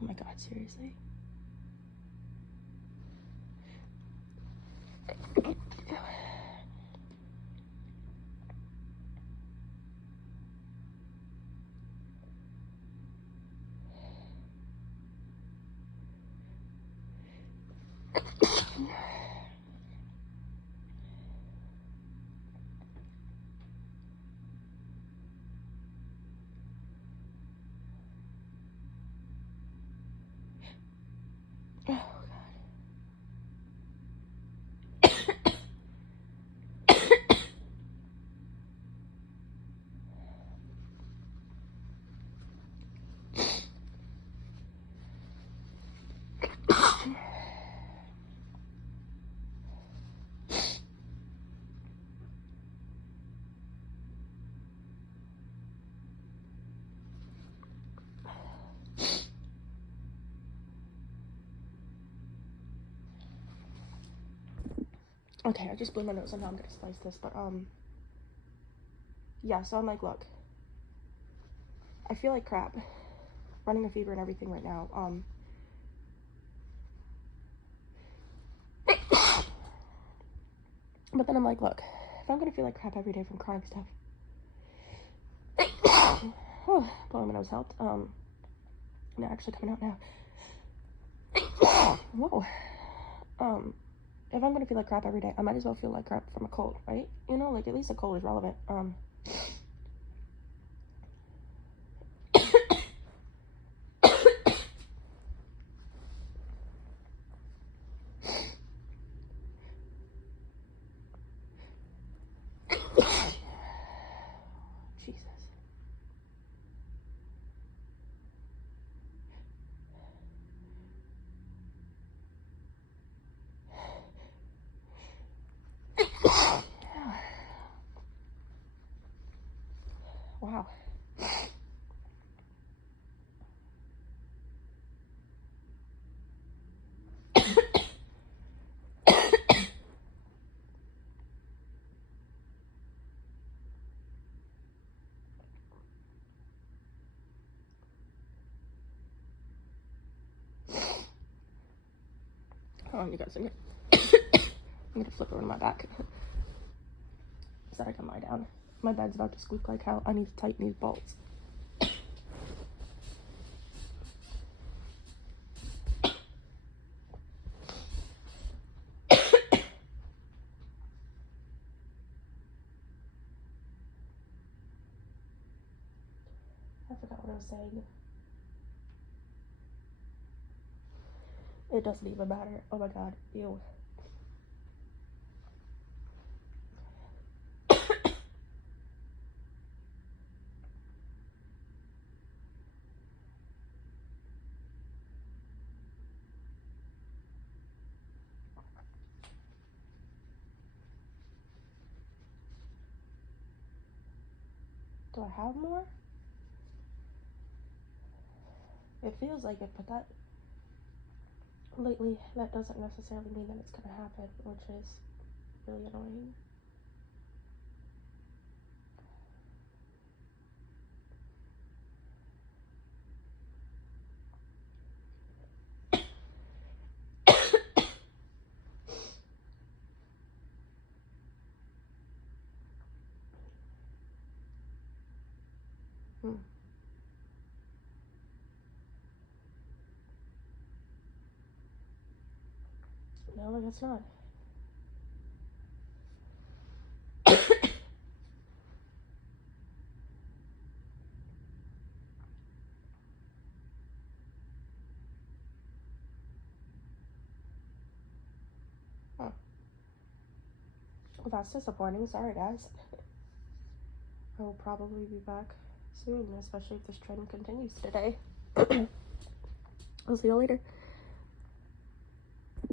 Oh my god, seriously. Okay, I just blew my nose and now I'm gonna slice this, but yeah, so I'm like, look, I feel like crap, running a fever and everything right now, but then I'm like, look, if I'm gonna feel like crap every day from chronic stuff, blowing my nose helped, they're actually coming out now, whoa, if I'm gonna feel like crap every day, I might as well feel like crap from a cold, right? You know, like, at least a cold is relevant, Jesus. Wow. Hold on, you guys. I'm gonna flip over to my back so I can lie down. My bed's about to squeak like hell. I need to tighten these bolts. I forgot what I was saying. It doesn't even matter. Oh my god. Ew. Do I have more? It feels like it, but that lately, that doesn't necessarily mean that it's gonna happen, which is really annoying. No, I guess not. Huh. Well, that's disappointing. Sorry, guys. I will probably be back soon, especially if this trend continues today. I'll see you later.